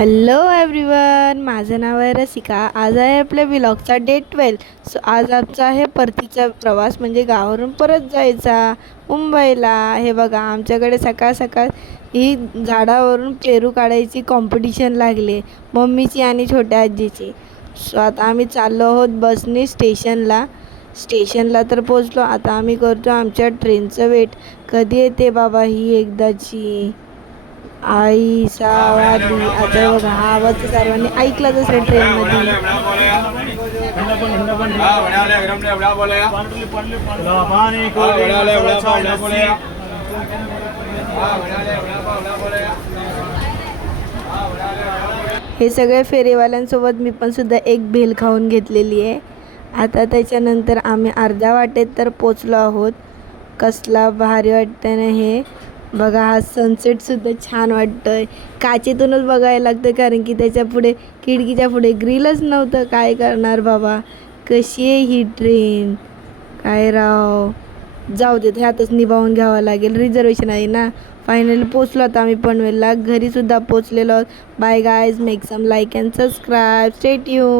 Hello everyone, माझं नाव आहे रसिका. आज आहे आपल्या व्लॉगचा डे 12. सो आज आमचा आहे परतीचा प्रवास, म्हणजे गावावरून परत जायचा मुंबईला. हे बघा, आमच्याकडे सकाळ सकाळ ही झाडावरून पेरू काढायची कॉम्पिटिशन लागली, मम्मीची आणि छोट्या आजीची. सो आता आम्ही चाललो आहोत बसने स्टेशनला तर पोचलो. आता आम्ही करतो आमच्या ट्रेनचं वेट. कधी येते बाबा ही एकदाची आई सावाली. आता बघा, हा आवाज सर्वांनी ऐकलाच असेल ट्रेनमध्ये. हे सगळे फेरीवाल्यांसोबत मी पण सुद्धा एक भेल खाऊन घेतलेली आहे. आता त्याच्यानंतर आम्ही अर्ध्या वाटेत तर पोचलो आहोत. कसला भारी वाटतं ना हे बघा. हा सनसेटसुद्धा छान वाटतोय. काचेतूनच बघायला लागतं, कारण की त्याच्या पुढे खिडकीच्या पुढे ग्रिलच नव्हतं. काय करणार बाबा, कशी आहे ही ट्रेन, काय राव. जाऊ देत, ह्यातच निभावून घ्यावं लागेल. रिझर्वेशन आहे ना. फायनली पोचलो आता आम्ही पनवेलला. घरीसुद्धा पोचलेलो आहोत. Bye guys, make some like and subscribe. Stay tune.